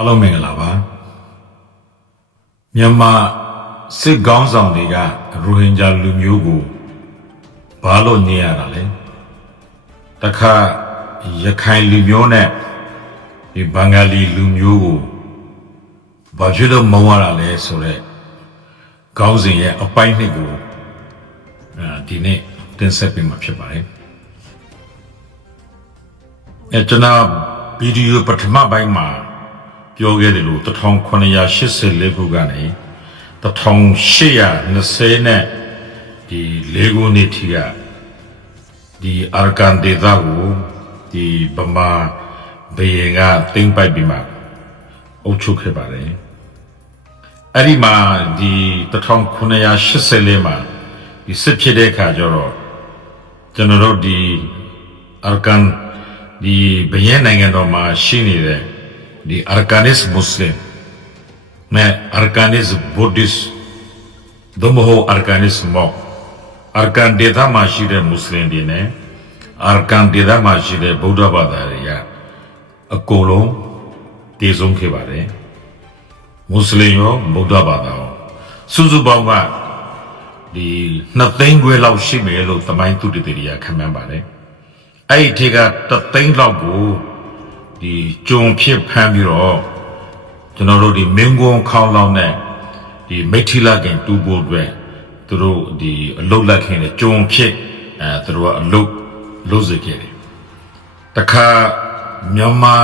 အားလုံးမင်္ဂလာပါမြန်မာစစ်ကောင်းဆောင်တွေကရိုဟင်ဂျာလူမျိုးကိုဘာလို့ညှင်းရတာလဲတခါရခိုင်လူမျိုးနဲ့ဒီဘင်္ဂလီလူမျိုးကိုဘာဖြစ်လို့မုန်းရတာလဲဆိုတော့ခေါင်းစဉ်ရဲ့အပိုင်းနှစ်ကိုဒီနေ့တင်ဆက်ပေးမှာဖြစ်ပါတယ်ကျွန်တော်ဗီဒီယိုပထမပိုင်းမှာပြောခဲ့တယ်လို့1984ခုကနေ1820နဲ့ဒီ၄ခုနှစ်ထိကဒီအာရကန်ဒေသကိုဒီဗမာဘယင်ကသိမ်းပိုက်ပြီးမှအုပ်ချုပ်ခဲ့ပါတယ်အဲ့ဒီမှာဒီ1984မှာဒီစစ်ဖြစ်တဲ့အခါကျတော့ကျွန်တော်တို့ဒီအာရကန်ဒီဘယင်နိုင်ငံတော်မှာရှိနေတဲ့ဒီ Arkanis Muslim နဲ့ Arkanis Buddhist ဒုမဟုတ် Arkanis Monk Arkan ဒေသမှာရှိတဲ့ Muslim တွေနဲ့ Arkan ဒေသမှာရှိတဲ့ဗုဒ္ဓဘာသာတွေကအကုန်လုံးတည်ဆုံးခဲ့ပါတယ် Muslim ရောဗုဒ္ဓဘာသာရောစုစုပေါင်းကဒီ2သိန်းခွဲလောက်ရှိမယ်လို့သမိုင်းသူတည်တွေကခန့်မှန်းပါတယ်အဲ့ဒီထက်က3သိန်းလောက်ကိုဒီကြုံဖြစ်ဖမ်းပြီးတော့ကျွန်တော်တို့ဒီမင်းကွန်းခေါင်းလောင်းနဲ့ဒီမိထီလာခင်တူဖို့အတွက်သူတို့ဒီအလုတ်လက်ခင်နဲ့ကြုံဖြစ်သူတို့ကအလုတ်လုပ်စေခဲ့တယ်တခါမြန်မာ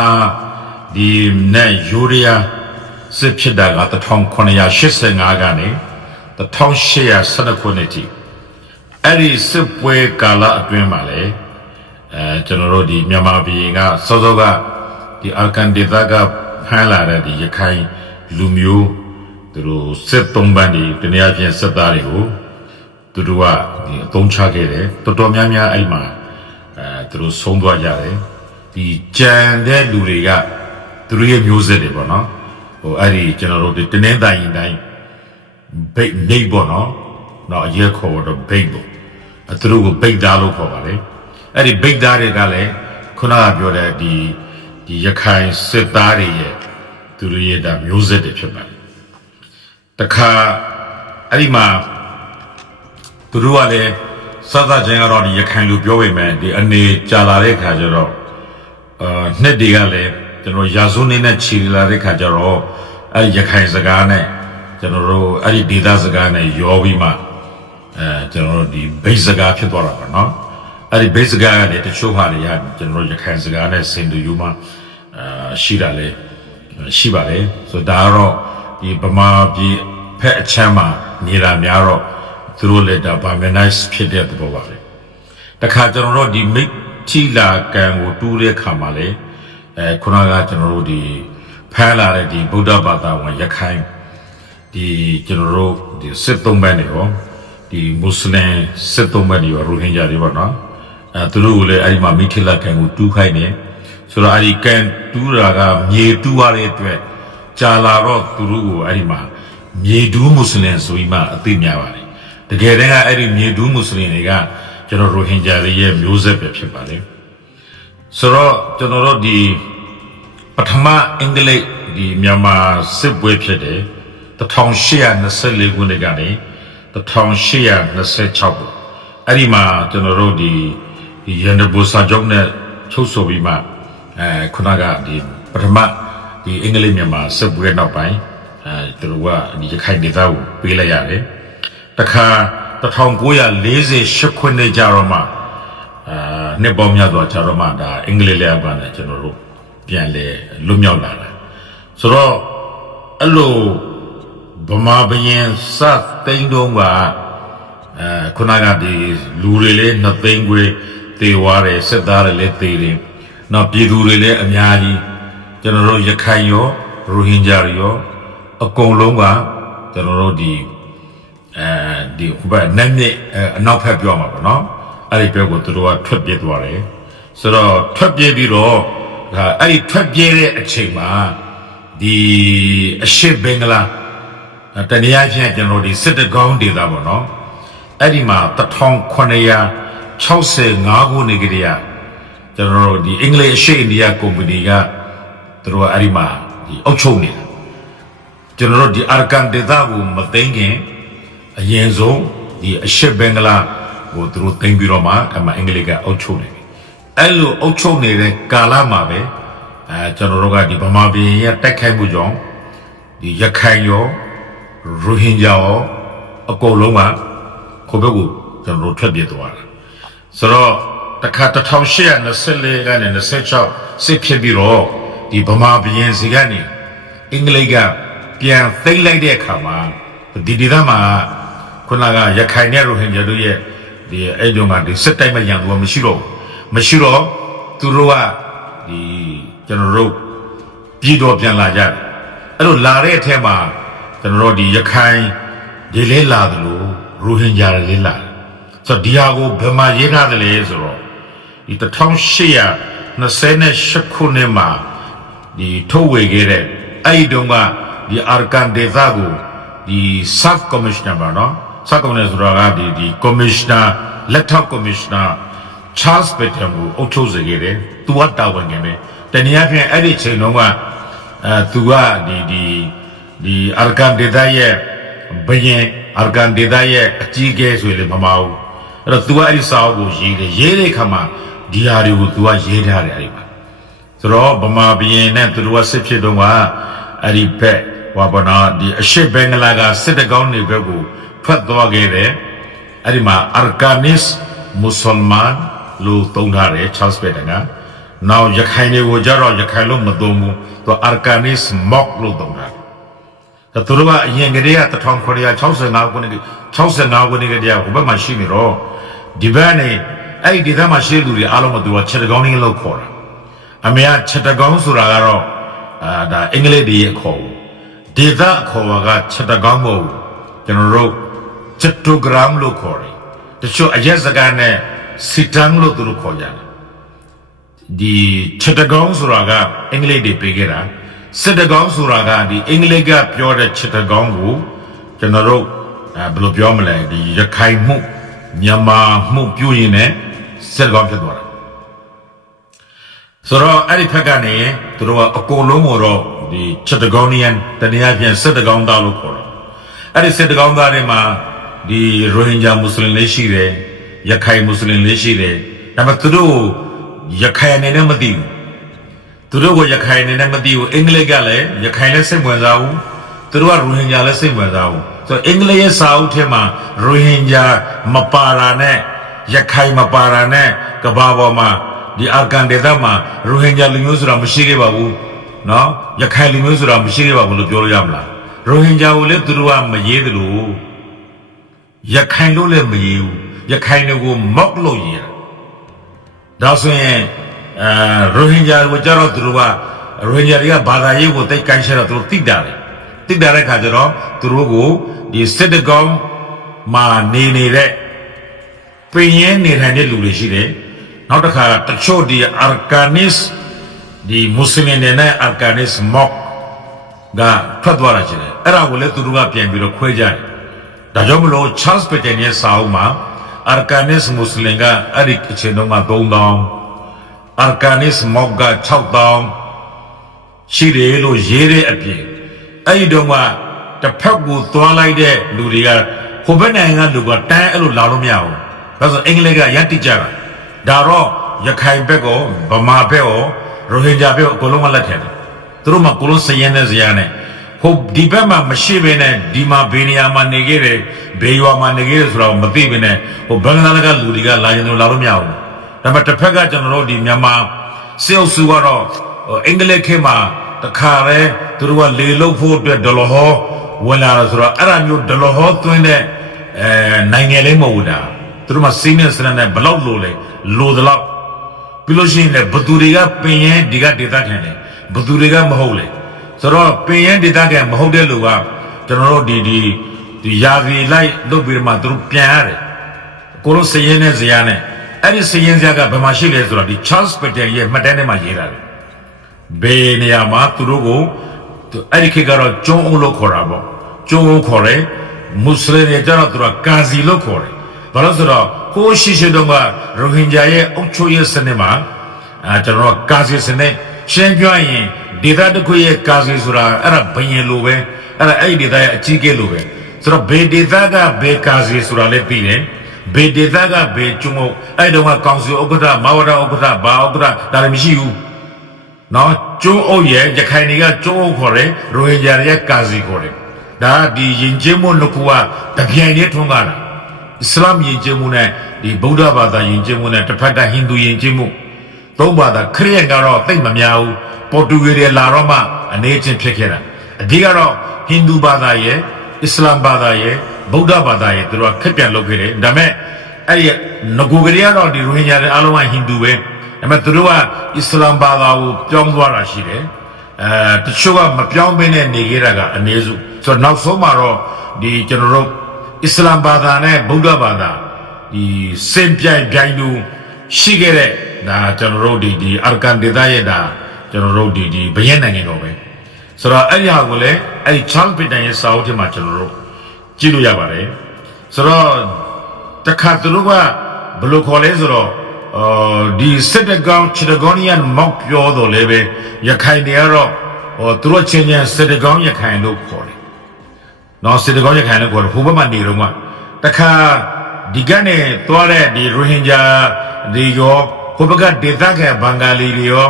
ဒီနဲ့ယူရီးယားစစ်ဖြစ်တာက1985ကနေ1812ခုနှစ်ထိအဲ့ဒီစစ်ပွဲကာလအတွင်းမှာလေကျွန်တော်တို့ဒီမြန်မာပြည်ကစောစောကဒီအာကန်ဒေသကဖမ်းလာတဲ့ဒီရခိုင်လူမျိုးသူတို့စစ်သုံးပန်းဒီတနည်းအားဖြင့်စစ်သားတွေကိုသူတို့ကဒီအသုံးချခဲ့တယ်တော်တော်များများအဲ့မှာသူတို့ဆုံးသွားကြတယ်ဒီကြံတဲ့လူတွေကသူတို့ရဲ့မျိုးဆက်တွေပေါ့နော်ဟိုအဲ့ဒီကျွန်တော်တို့ဒီတနင်္သာရီတိုင်းဘိတ်နေပေါ့နော်တော့အရက်ခေါ်တော့ဘိတ်ပေါ့သူတို့ကိုဘိတ်သားလို့ခေါ်ပါတယ်အဲ့ဒီဘိတ်သားတွေကလည်းခုနကပြောတဲ့ဒီရခိုင်စစ်သားတွေရဲ့သူတို့ရဲ့ဒါမျိုးဆက်တွေဖြစ်ပါတယ်တခါအဲ့ဒီမှာသူတို့ကလည်းစသချင်းကတော့ဒီရခိုင်လူပြောပေမဲ့ဒီအနေကြာလာတဲ့ခါကျတော့နှစ်တွေကလည်းကျွန်တော်ရာစုနေနဲ့ခြေလာတဲ့ခါကျတော့အဲ့ရခိုင်စကားနဲ့ကျွန်တော်တို့အဲ့ဒီဒေသစကားနဲ့ရောပြီးမှကျွန်တော်တို့ဒီဘိတ်စကားဖြစ်သွားတာပါနော်အဲ့ဒီ base ကလည်းတချို့ဟာတွေကကျွန်တော်ရခိုင်စကားနဲ့စင်တူယူမှရှိတာလေရှိပါလေဆိုတော့ဒါကတော့ဒီဗမာပြည်ဖက်အချမ်းမှာနေတာများတော့သူတို့လည်းဒါ Burmese ဖြစ်တဲ့သဘောပါပဲတခါကျွန်တော်တို့ဒီမိချီလာကန်ကိုတူးတဲ့ခါမှာလေခုနကကျွန်တော်တို့ဒီဖမ်းလာတဲ့ဒီဗုဒ္ဓဘာသာဝင်ရခိုင်ဒီကျွန်တော်တို့ဒီစစ်သုံးပန်းတွေရောဒီမွတ်စလင်စစ်သုံးပန်းတွေရောရိုဟင်ဂျာတွေပေါ့နော်သူတို့ကိုလည်းအဲ့ဒီမှာမိထလကန်ကိုတူးခိုင်းနေဆိုတော့အဲ့ဒီကန်တူးတာကမြေတူးရတဲ့အတွက်ကြာလာတော့သူတို့ကိုအဲ့ဒီမှာမြေတူးမွတ်စလင်ဆိုပြီးမှအသိများပါတယ်တကယ်တမ်းကအဲ့ဒီမြေတူးမွတ်စလင်တွေကကျွန်တော်ရိုဟင်ဂျာတွေရဲ့မျိုးဆက်ပဲဖြစ်ပါတယ်ဆိုတော့ကျွန်တော်တို့ဒီပထမအင်္ဂလိပ်ဒီမြန်မာစစ်ပွဲဖြစ်တယ်1824ခုနှစ်ကနေ1826ခုအဲ့ဒီမှာကျွန်တော်တို့ဒီရန်ဒဘူစာချုပ်နဲ့ချုပ်ဆိုပြီးမှခုနကဒီပထမဒီအင်္ဂလိပ်မြန်မာစစ်ပွဲနောက်ပိုင်းသူတို့ကဒီရခိုင်ဒေသကိုပေးလိုက်ရတယ်တခါ1948ခုနှစ်ကြတော့မှနှစ်ပေါင်းများစွာကြာတော့မှဒါအင်္ဂလိပ်လက်အောက်ကနေကျွန်တော်တို့ပြန်လဲလွတ်မြောက်လာတာဆိုတော့အဲ့လိုဗမာဘရင်စသိန်းတုံးကခုနကဒီလူတွေလည်း2သိန်းခွဲတေဝါတယ်စစ်သားတွေလည်းတေတယ်နောက်ပြည်သူတွေလည်းအများကြီးကျွန်တော်တို့ရခိုင်ရောရိုဟင်ဂျာတွေရောအကုန်လုံးကကျွန်တော်တို့ဒီဟိုဘက်နဲ့မြေအနောက်ဖက်ပြောမှာပေါ့နော်အဲ့ဒီဘက်ကိုသူတို့ကထွက်ပြေးသွားတယ်ဆိုတော့ထွက်ပြေးပြီးတော့အဲ့ဒီထွက်ပြေးတဲ့အချိန်မှာဒီအရှေ့ဘင်္ဂလားတနည်းအားဖြင့်ကျွန်တော်တို့ဒီစစ်တကောင်းဒေသပေါ့နော်အဲ့ဒီမှာ1965ခုနှစ်ကတည်းကကျွန်တော်တို့ဒီအင်္ဂလိပ်အရှေ့အိန္ဒိယကုမ္ပဏီကသူတို့ကအဲ့ဒီမှာ ဒီအုပ်ချုပ်နေတာကျွန်တော်တို့ဒီအာရကန်ဒေသကိုမသိမ်းခင်အရင်ဆုံးဒီအရှေ့ဘင်္ဂလားကိုသူတို့သိမ်းပြီးတော့မှအမှအင်္ဂလိပ်ကအုပ်ချုပ်နေတယ်အဲ့လိုအုပ်ချုပ်နေတဲ့ကာလမှာပဲကျွန်တော်တို့ကဒီဗမာပြည်ရဲ့တိုက်ခိုက်မှုကြောင့်ဒီရခိုင်ရောရိုဟင်ဂျာရောအကုန်လုံးကခိုးဘက်ကိုကျွန်တော်တို့ထွက်ပြေးသွားတာဆိုတော့တခါ1824ကနေ26စစ်ဖြစ်ပြီးတော့ဒီဗမာပြည်စီကနေအင်္ဂလိပ်ကပြန်သိမ်းလိုက်တဲ့အခါမှာဒီဒေသမှာခုနကရခိုင်နဲ့ရိုဟင်ဂျာတို့ရဲ့ဒီအဲ့ဒီမှာဒီစစ်တိုက်မဲ့ရန်သူကမရှိတော့သူတို့ကဒီကျွန်တော်တို့ပြည်တော်ပြန်လာကြတယ်အဲ့လိုလာတဲ့အထက်မှာကျွန်တော်တို့ဒီရခိုင်ဒီလေးလာတယ်လို့ရိုဟင်ဂျာတွေလေးလာဆိုတော့ဒီဟာကိုဘယ်မှာရေးထားတယ်လဲဆိုတော့ဒီ1828ခုနှစ်မှာဒီထုတ်ဝေခဲ့တဲ့အဲ့ဒီတုန်းကဒီအာကန်ဒေသကိုဒီ sub commissioner ပါနော် sub commissioner ဆိုတာကဒီ commissioner လက်ထောက် commissioner Charles Patton ကိုအုပ်ချုပ်စေခဲ့တယ်သူကတာဝန်ခံတယ်တနည်းအားဖြင့်အဲ့ဒီချိန်တုန်းကသူကဒီအာကန်ဒေသရဲ့ဘယင်အာကန်ဒေသရဲ့အကြီးအကဲဆိုရင်လည်းမမအောင်အဲ့တော့သူကအဲ့ဒီစာအုပ်ကိုရေးတဲ့အခါမှာဒီဟာတွေကိုသူကရေးထားတယ်အဲ့ဒီမှာဆိုတော့ဗမာဘယင်နဲ့သူတို့ကစစ်ဖြစ်တော့ကအဲ့ဒီဘက်ဟောပါတော့ဒီအရှေ့ဘင်္ဂလားကစစ်တကောင်းတွေဘက်ကိုဖတ်သွားခဲ့တယ်အဲ့ဒီမှာအာကန်နစ်မွတ်စလမန်လို့သုံးထားတယ်ချားစ်ပက်တန်ကနောက်ရခိုင်တွေကိုကြတော့ရခိုင်လို့မသုံးဘူးသူအာကန်နစ်မော့လို့သုံးတာသူတို့ကအရင်ကတည်းက1965ခုနှစ်ကတည်းကဟိုဘက်မှာရှိနေတော့ဒီဘက်နေအဲ့ဒီဒေသမှာရှိတဲ့လူတွေအားလုံးကသူကချက်တကောင်းလေးလို့ခေါ်တာအမေကချက်တကောင်းဆိုတာကတော့ဒါအင်္ဂလိပ်တွေရဲ့ခေါ်ဘူးဒေသအခေါ်ကချက်တကောင်းမဟုတ်ကျွန်တော်တို့ချက်တူဂရမ်လို့ခေါ်တယ်တချို့အရက်စကားနဲ့စီတန်လို့သူတို့ခေါ်ကြတယ်ဒီချက်တကောင်းဆိုတာကအင်္ဂလိပ်တွေပေးခဲ့တာစစ်တကောင်းဆိုတာကဒီအင်္ဂလိပ်ကပြောတဲ့ချက်တကောင်းကိုကျွန်တော်တို့ဘယ်လိုပြောမလဲဒီရခိုင်မှုမြန်မာမှုပြုရင်လည်းစစ်တကောင်းဖြစ်သွားတာဆိုတော့အဲ့ဒီဖက်ကနေသူတို့ကအကုန်လုံးကိုတော့ဒီချက်တကောင်းနီယန်တနည်းအားဖြင့်စစ်တကောင်းသားလို့ခေါ်တယ်အဲ့ဒီစစ်တကောင်းသားတွေမှာဒီရိုဟင်ဂျာမွတ်စလင်လေးရှိတယ်ရခိုင်မွတ်စလင်လေးရှိတယ်ဒါပေမဲ့သူတို့ရခိုင်အနေနဲ့မသိဘူးသူတို့ကရခိုင်အနေနဲ့မသိဘူးအင်္ဂလိပ်ကလည်းရခိုင်လည်းစိတ်ဝင်စားဘူးသူတို့ကရိုဟင်ဂျာလည်းစိတ်ဝင်စားဘူးဆိုတော့အင်္ဂလိပ်ရဲ့စာအုပ်ထဲမှာရိုဟင်ဂျာမပါတာနဲ့ရခိုင်မပါတာနဲ့ကဘာပေါ်မှာဒီအာကန်ဒေသမှာရိုဟင်ဂျာလူမျိုးဆိုတာမရှိခဲ့ပါဘူးနော်ရခိုင်လူမျိုးဆိုတာမရှိခဲ့ပါဘူးလို့ပြောလို့ရမလားရိုဟင်ဂျာကိုလည်းသူတို့ကမရေးသလိုရခိုင်လို့လည်းမရေးဘူးရခိုင်တွေကိုမော့လို့ရေးတာဒါဆိုရင်ရိုဟင်ဂျာကိုကြတော့သူတို့ကရိုဟင်ဂျာတွေကဘာသာရေးကိုတိတ်ကိုင်းရှာတော့သူတို့တိတဲ့ခါကျတော့သူတို့ကိုဒီစစ်တကောင်းမှာနေတဲ့ပင်ရဲနေထိုင်တဲ့လူတွေရှိတယ်နောက်တစ်ခါတချို့ဒီအာကန်နစ်ဒီမွတ်စလင်တွေနဲ့အာကန်နစ်မော့ကထွက်သွားတာရှိတယ်အဲ့ဒါကိုလည်းသူတို့ကပြန်ပြီးတော့ခွဲကြတယ်ဒါကြောင့်မလို့ချားစ်ပက်တန်ရဲ့စာအုပ်မှာအာကန်နစ်မွတ်စလင်ကအဲ့ဒီအချိန်တုန်းက3000အာကန်နစ်မော့က6000ရှိတယ်လို့ရေးတဲ့အပြင်အဲ့ဒီတုန်းကတစ်ဖက်ကိုသွားလိုက်တဲ့လူတွေကဟိုဘက်နိုင်ငံကလူကတန်းအဲ့လိုလာလို့မရဘူးဒါဆိုအင်္ဂလိပ်ကရန်တိကြတာဒါတော့ရခိုင်ဘက်ကောဗမာဘက်ကောရိုဟင်ဂျာဘက်ကောအကုန်လုံးကလက်ထက်တယ်သူတို့မှကိုလုံးစရင်နဲ့ဇရာနဲ့ဟိုဒီဘက်မှာမရှိဘဲနဲ့ဒီမှာဘေးနေရာမှာနေခဲ့တယ်ဘေးရွာမှာနေခဲ့တယ်ဆိုတော့မသိဘဲနဲ့ဟိုဘင်္ဂလားကလူတွေကလာရင်တော့လာလို့မရဘူးဒါပေမဲ့တစ်ဖက်ကကျွန်တော်တို့ဒီမြန်မာစေအုပ်စုကတော့အင်္ဂလိပ်ခေတ်မှာတခါပဲသူတို့ကလေလုတ်ဖို့အတွက်ဒလဟောဝင်လာတော့ဆိုတော့အဲ့ဒါမျိုးဒလဟောသွင်းတဲ့နိုင်ငံလေးမဟုတ်ဘူးဒါသူတို့မှစီးနေစတဲ့ဘလောက်လိုသလောက်ပြီးလို့ရှိရင်လည်းဘသူတွေကပင်ရင်ဒီကဒေသခံတယ်ဘသူတွေကမဟုတ်လေဆိုတော့ပင်ရင်ဒေသခံမဟုတ်တဲ့လူကကျွန်တော်တို့ဒီယာဗီလိုက်လုပ်ပြီးမှသူတို့ပြန်ရတယ်ကိုလိုစရင်နဲ့ဇရာနဲ့အဲ့ဒီစရင်ဇရာကဘယ်မှာရှိလဲဆိုတော့ဒီ Charles Patton ရဲ့မှတ်တမ်းထဲမှာရေးထားတယ်ဘယ်နေရာမှာသူတို့ကိုအဲ့ဒီခေတ်ကတော့ကျုံးအောင်လို့ခေါ်တာပေါ့ကျုံးအောင်ခေါ်တယ်မွတ်စလင်တွေကျတော့သူကကာဇီလို့ခေါ်တယ်ဘာလို့ဆိုတော့ကိုရှိတုန်းကရိုဟင်ဂျာရဲ့အုပ်ချုပ်ရေးစနစ်မှာကျွန်တော်တို့ကာဇီစနစ်ရှင်းပြရင် ဒေသတစ်ခုရဲ့ကာစီဆိုတာအဲ့ဒါဘယင်လိုပဲအဲ့ဒါအဲ့ဒီဒေသရဲ့အကြီးကဲလိုပဲဆိုတော့ဘေဒေသကဘေကာစီဆိုတာလည်းသိတယ်ဘေဒေသကဘေကျုံအဲ့တုန်းကကောင်စီဥက္ကဋ္ဌမဝရဥက္ကဋ္ဌဘာဥက္ကဋ္ဌဒါလည်းမရှိဘူးနော်ကျုံအုပ်ရဲ့ရခိုင်တွေကကျုံအုပ်ခေါ်တယ်ရိုဟင်ဂျာတွေကကာစီခေါ်တယ်ဒါဒီယဉ်ကျေးမှုနှစ်ခုကတပြိုင်တည်းထွန်းကားတာအစ္စလာမ်ယဉ်ကျေးမှုနဲ့ဒီဗုဒ္ဓဘာသာယဉ်ကျေးမှုနဲ့တစ်ဖက်ကဟိန္ဒူယဉ်ကျေးမှုသုံးဘာသာခရစ်ယာန်ကတော့သိမများဘူးပေါ်တူဂီတွေလာတော့မှအနေချင်းဖြစ်ခဲ့တာအဓိကတော့ဟိန္ဒူဘာသာရဲ့အစ္စလာမ်ဘာသာရဲ့ဗုဒ္ဓဘာသာရဲ့သူတို့ကခက်ပြန်လုပ်ခဲ့တယ်ဒါပေမဲ့အဲ့ဒီငကိုကလေးကတော့ဒီရိုဟင်ဂျာတွေအားလုံးကဟိန္ဒူပဲဒါပေမဲ့သူတို့ကအစ္စလာမ်ဘာသာကိုပြောင်းသွားတာရှိတယ်တချို့ကမပြောင်းဘဲနဲ့နေခဲ့တာကအနည်းစုဆိုတော့နောက်ဆုံးမှာတော့ဒီကျွန်တော်တို့အစ္စလာမ်ဘာသာနဲ့ဗုဒ္ဓဘာသာဒီစင်ပြိုင်ပြိုင်လူရှိခဲ့တဲ့ဒါကျွန်တော်တို့ဒီအာကန်ဒေသရဲ့ဒါကျွန်တော်တို့ဒီဘယင်းနိုင်ငံတော်ပဲဆိုတော့အဲ့ဒီဟာကိုလည်းအဲ့ဒီချားလ်ပီတန်ရဲ့စာအုပ်ထဲမှာကျွန်တော်တို့ကြည့်လို့ရပါတယ်ဆိုတော့တခါသူတို့ကဘယ်လိုခေါ်လဲဆိုတော့ဒီစစ်တကောင်ချီတကောင်ရန်မောက်ပြောတော့လည်းပဲရခိုင်တွေကတော့သူတို့ချင်းချင်းစစ်တကောင်ရခိုင်လို့ခေါ်တယ်နော်စစ်တကောင်ရခိုင်လို့ခေါ်တယ်ဟိုဘက်မှာနေတော့မှတခါဒီကနေသွားတဲ့ဒီရိုဟင်ဂျာတွေရောဟိုဘက်ကဒေသခံဘင်္ဂါလီတွေရော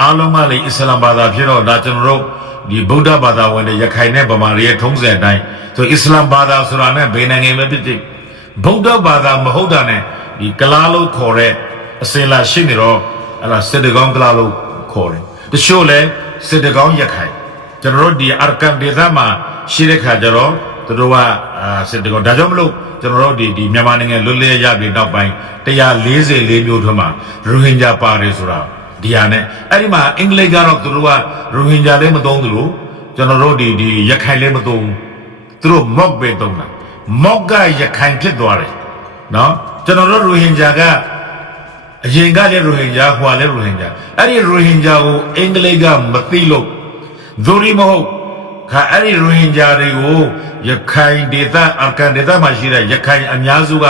အားလုံးကလည်းအစ္စလာမ်ဘာသာဖြစ်တော့ဒါကျွန်တော်တို့ဒီဗုဒ္ဓဘာသာဝင်တဲ့ရခိုင်နဲ့ဗမာတွေရဲ့ထုံးစံအတိုင်းဆိုအစ္စလာမ်ဘာသာဆိုတာနဲ့ဘယ်နိုင်ငံပဲဖြစ်ဖြစ်ဗုဒ္ဓဘာသာမဟုတ်တာနဲ့ဒီကလာလို့ခေါ်တဲ့အစင်လာရှိနေတော့အဲ့ဒါစစ်တကောင်းကလာလို့ခေါ်တယ်တချို့လဲစစ်တကောင်းရခိုင်ကျွန်တော်တို့ဒီအာကန်ဒေသမှာရှိတဲ့ခါကျတော့သူတို့ကစစ်တကောင်းဒါကြောင့်မလို့ကျွန်တော်တို့ဒီမြန်မာနိုင်ငံလွတ်လပ်ရပြီနောက်ပိုင်း144မျိုးထွန်းမှာရိုဟင်ဂျာပါတယ်ဆိုတာဒီဟာနဲ့အဲ့ဒီမှာအင်္ဂလိပ်ကတော့သူတို့ကရိုဟင်ဂျာလည်းမသုံးသလိုကျွန်တော်တို့ဒီရခိုင်လည်းမသုံးသူတို့မော့ပဲသုံးတာမော့ကရခိုင်ဖြစ်သွားတယ်နော်ကျွန်တော်တို့ရိုဟင်ဂျာကအရင်ကလည်းရိုဟင်ဂျာဟွာလည်းရိုဟင်ဂျာအဲ့ဒီရိုဟင်ဂျာကိုအင်္ဂလိပ်ကမသိလို့ဇိုရီမဟုတ်ခါအဲ့ဒီရိုဟင်ဂျာတွေကိုရခိုင်ဒေသအာကန်ဒေသမှာရှိတဲ့ရခိုင်အများစုက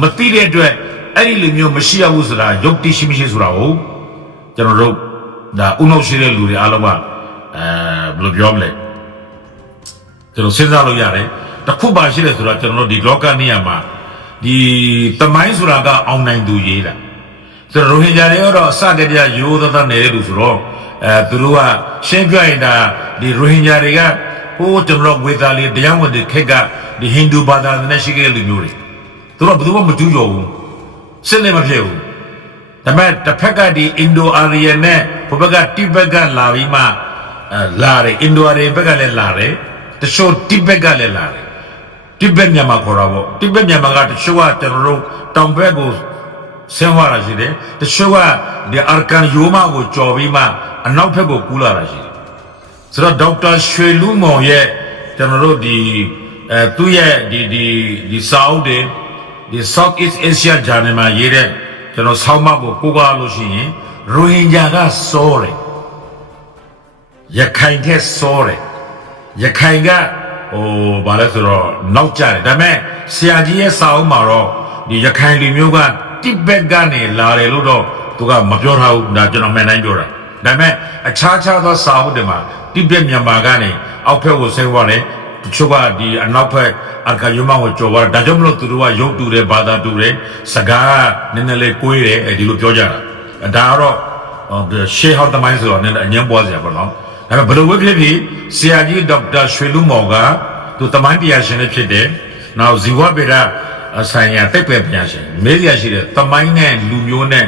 မသိတဲ့အတွက်အဲ့ဒီလူမျိုးမရှိရဘူးဆိုတာယုတ်တိရှိမရှိဆိုတာကိုကျွန်တော်တို့ဒါဥနှုတ်ရှိတဲ့လူတွေအားလုံးကဘယ်လိုပြောမလဲကျွန်တော်စဉ်းစားလို့ရတယ်တခုပါရှိတယ်ဆိုတော့ကျွန်တော်တို့ဒီလောကနေရာမှာဒီတမိုင်းဆိုတာကအောင်နိုင်သူရေးတာဆိုတော့ရိုဟင်ဂျာတွေကတော့အစကတည်းကရိုးသားသားနေတဲ့လူဆိုတော့သူတို့ကရှင်းပြရင်ဒါဒီရိုဟင်ဂျာတွေကဟိုကျွန်တော်ဝေသားလေးတရားဝင်တဲ့ခက်ကဒီဟိန္ဒူဘာသာနဲ့ရှိခဲ့တဲ့လူမျိုးတွေသူတို့ကဘယ်သူမှမကျူးကျော်ဘူးစစ်လည်းမဖြစ်ဘူးဒါပေမဲ့တစ်ဖက်ကဒီအင်ဒိုအာရီယန်နဲ့ဘုဘကတိဘက်ကလာပြီးမှလာတယ်အင်ဒိုအာရီယန်ဘက်ကလည်းလာတယ်တချို့တိဘက်ကလည်းလာတယ်တိဘက်မြန်မာခေါ်တာပေါ့တိဘက်မြန်မာကတချို့ကကျွန်တော်တို့တောင်ဘက်ကိုဆင်းသွားတာရှိတယ်တချို့ကဒီအာကန်ယိုမာကိုကြော်ပြီးမှအနောက်ဘက်ကိုကူးလာတာရှိတယ်ဆိုတော့ဒေါက်တာရွှေလူမောင်ရဲ့ကျွန်တော်တို့ဒီသူ့ရဲ့ဒီစာအုပ်တွေဒီ South East Asia Journal မှာရေးတဲ့ကျွန်တော်ဆောင်းမကိုကိုးကားလို့ရှိရင်ရိုဟင်ဂျာကစောတယ်ရခိုင်ကစောတယ်ရခိုင်ကဘာလဲဆိုတော့နောက်ကျတယ်ဒါပေမဲ့ဆရာကြီးရဲ့စာအုပ်မှာတော့ဒီရခိုင်လူမျိုးကတိဘက်ကနေလာတယ်လို့တော့သူကမပြောထားဘူးဒါကျွန်တော်မှန်တိုင်းပြောတာဒါပေမဲ့အခြားသောစာအုပ်တွေမှာတိဘက်မြန်မာကနေအောက်ဘက်ကိုဆင်းသွားတယ်တချို့ကဒီအနောက်ဘက်အကယုံမကိုကြော်သွားတာဒါကြောင့်မလို့သူတို့ကရုပ်တူတယ်ဘာသာတူတယ်စကားနည်းနည်းလေးကိုးတယ်ဒီလိုပြောကြတာဒါကတော့ရှေးဟောင်းသမိုင်းဆိုတော့နည်းနည်းအငြင်းပွားစရာပေါ့နော်ဒါပေမဲ့ဘယ်လိုပဲဖြစ်ဖြစ်ဆရာကြီးဒေါက်တာရွှေလူမောင်ကသူသမိုင်းပညာရှင်လည်းဖြစ်တယ်နောက်ဇီဝဗေဒဆိုင်ရာသိပ္ပံပညာရှင်မေးရရှိတဲ့သမိုင်းနဲ့လူမျိုးနဲ့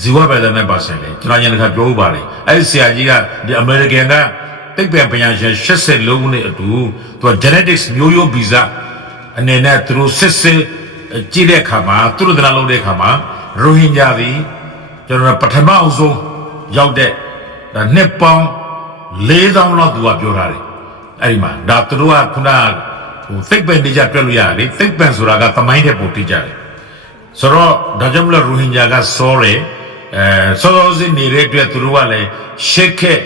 ဇီဝဗေဒနဲ့ပါဆိုင်တယ်ကျွန်တော်ညနေခါပြောဥပါတယ်အဲ့ဒီဆရာကြီးကဒီအမေရိကန်ကသိပ္ပံပညာရှင်80လုံးနဲ့အတူသူက genetics မျိုးရိုးဗီဇအနေနဲ့သူတို့စစ်ကြည့်တဲ့အခါမှာသူတို့တရားလုံးတဲ့အခါမှာရိုဟင်ဂျာသည်ကျွန်တော်ပထမအဆုံးရောက်တဲ့နှစ်ပေါင်း4000လောက်သူကပြောထားတယ်အဲ့ဒီမှာဒါသူတို့ကခုနသိပ္ပံတရားတွေ့လို့ရတယ်သိပ္ပံဆိုတာကသမိုင်းတဲ့ပုံတည်ကြတယ်ဆိုတော့ဒါကြောင့်မလို့ရိုဟင်ဂျာကစောတယ်စောစင်းနေတဲ့အတွက်သူတို့ကလည်းရှက်ခက်